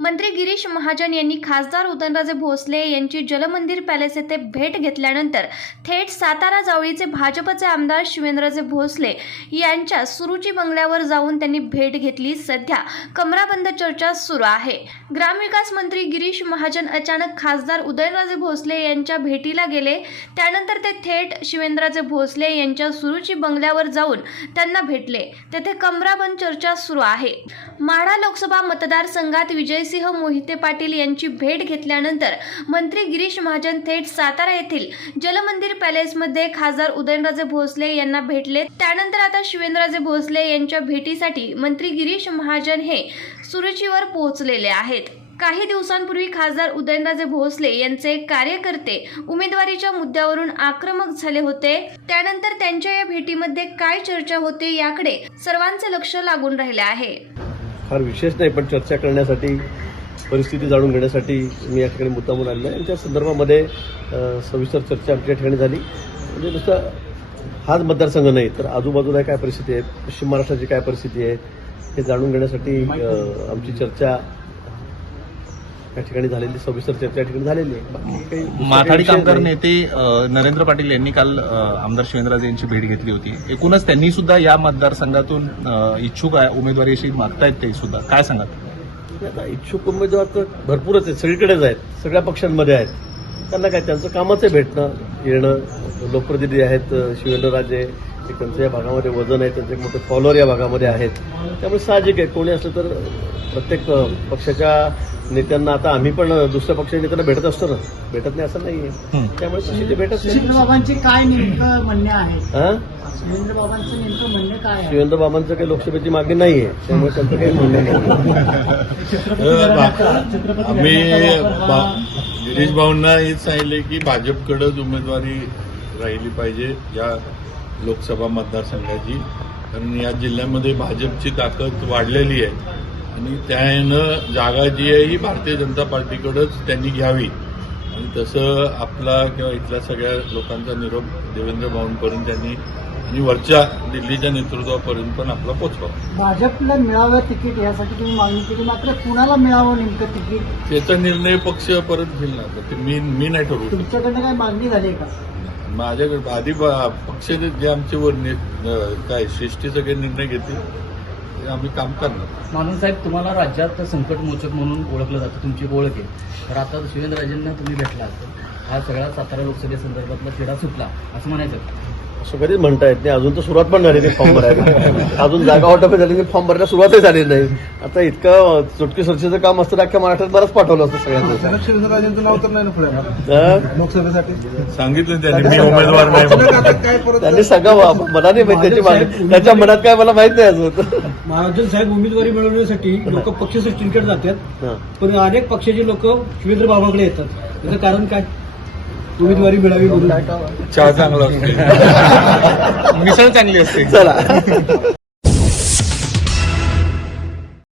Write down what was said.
मंत्री गिरीश महाजन यांनी खासदार उदयनराजे भोसले यांची जलमंदिर पॅलेस येथे भेट घेतल्यानंतर थेट सातारा जावळीचे भाजपचे आमदार शिवेंद्रराजे भोसले यांच्या सुरुची बंगल्यावर जाऊन त्यांनी भेट घेतली। सध्या कमराबंद चर्चा सुरू आहे। ग्रामविकास मंत्री गिरीश महाजन अचानक खासदार उदयनराजे भोसले यांच्या भेटीला गेले, त्यानंतर ते थेट शिवेंद्रराजे भोसले यांच्या सुरुची बंगल्यावर जाऊन त्यांना भेटले। तेथे कमराबंद चर्चा सुरू आहे। माढा लोकसभा मतदारसंघात विजयसिंह मोहिते पाटील यांची भेट घेतल्यानंतर मंत्री गिरीश महाजन थेट सातारा येथील जलमंदिर पॅलेसमध्ये खासदार उदयनराजे भोसले यांना भेटले। त्यानंतर आता शिवेंद्रराजे भोसले यांच्या भेटीसाठी मंत्री गिरीश महाजन हे सुरुचीवर पोहोचलेले आहेत। काही दिवसांपूर्वी खासदार उदयनराजे भोसले यांचे कार्यकर्ते उमेदवारीच्या मुद्द्यावरून आक्रमक झाले होते। त्यानंतर त्यांच्या या भेटीमध्ये काय चर्चा होते याकडे सर्वांचे लक्ष लागून राहिले आहे। फार विशेष नाही, पण चर्चा करण्यासाठी, परिस्थिती जाणून घेण्यासाठी मी या ठिकाणी मुद्दामून आलेलो आहे। त्या संदर्भामध्ये सविस्तर चर्चा आमच्या ठिकाणी झाली। म्हणजे नुसतं हाच मतदारसंघ नाही तर आजूबाजूला काय परिस्थिती आहे, पश्चिम महाराष्ट्राची काय परिस्थिती आहे हे जाणून घेण्यासाठी आमची चर्चा या ठिकाणी झालेली, सविस्तर चर्चा या ठिकाणी झालेली आहे। माथाडी कामगार नेते नरेंद्र पाटील यांनी काल आमदार शिवेंद्रराजे यांची भेट घेतली होती। एकूणच त्यांनी सुद्धा या मतदारसंघातून इच्छुक आहे उमेदवारीशी मागतायत, ते सुद्धा काय सांगतात? आता इच्छुक उमेदवार तर भरपूरच आहेत, सगळीकडेच आहेत, सगळ्या पक्षांमध्ये आहेत। त्यांना काय, त्यांचं कामच आहे भेटणं येणं। लोकप्रतिनिधी आहेत शिवेंद्रराजे, त्यांचं या भागामध्ये वजन आहे, त्यांचे मोठे फॉलोअर या भागामध्ये आहेत। त्यामुळे साहजिक आहे, कोणी असलं तर प्रत्येक पक्षाच्या नेत्यांना, आता आम्ही पण दुसऱ्या पक्षाच्या नेत्यांना भेटत असतो ना, भेटत नाही असं नाहीये। त्यामुळे तशी ते भेटत शिवेंद्रबाबांचे काय नेमकं म्हणणे आहे? शिवेंद्रबाबांचं नेमकं म्हणणे काय आहे? शिवेंद्रबाबांचं काही लोकसभेची मागणी नाहीये, त्यामुळे त्यांचं काही म्हणणं नाही। आम्ही गिरीश भाऊंना हेच सांगितले की भाजपकडेच उमेदवारी राहिली पाहिजे या लोकसभा मतदारसंघाची, कारण या जिल्ह्यामध्ये भाजपची ताकद वाढलेली आहे आणि त्यानं जागा जी आहे ही भारतीय जनता पार्टीकडेच त्यांनी घ्यावी आणि तसं आपला किंवा इथल्या सगळ्या लोकांचा निरोप देवेंद्र भाऊंपर्यंत त्यांनी आणि वरच्या दिल्लीच्या नेतृत्वापर्यंत पण आपला पोचवा। भाजपला मिळावं तिकीट यासाठी तुम्ही मागणी केली, मात्र कुणाला मिळावं नेमकं तिकीट त्याचा निर्णय पक्ष परत घेईल ना, ते मी नाही ठरवू। तुमच्याकडनं काय मागणी झाली का? माझ्याकडे आधी पक्ष जे आमच्यावर काय शिष्टी सगळे निर्णय घेतील ते आम्ही काम करणार। मानून साहेब, तुम्हाला राज्यात संकटमोचक म्हणून ओळखलं जातं, तुमची एक ओळख आहे। तर आता शिवेंद्रराजेंना तुम्ही भेटला, हा सगळा सातारा लोकसभेसंदर्भातला तिढा सुटला असं म्हणायचं? असं कधीच म्हणता येत नाही। अजून तर सुरुवात पण झाली नाही फॉर्म भरायला, अजून जागा वाटप झाली नाही, फॉर्म भरायला सुरुवातही झाली नाही। आता इतकं चुटकी सरशीचं काम असतं, अख्ख्या महाराष्ट्रात बरंच पाठवलं असतं सगळ्यांना। शिवेंद्रराजेंचं नाव तर नाही लोकसभेसाठी सांगितलं त्यांनी, मी उमेदवार नाही। त्यांनी सांगावं, मला नाही माहिती त्याची मागणी, त्याच्या मनात काय मला माहित नाही अजून। महाजन साहेब उमेदवारी मिळवण्यासाठी लोक पक्ष सृष्टीकडे जातात, पण अनेक पक्षाचे लोक शिवेंद्र बाबाकडे येतात, त्याचं कारण काय? उमेदवारी मिळावी म्हणून चहा चांगला असते, मिसळ चांगली असते। चला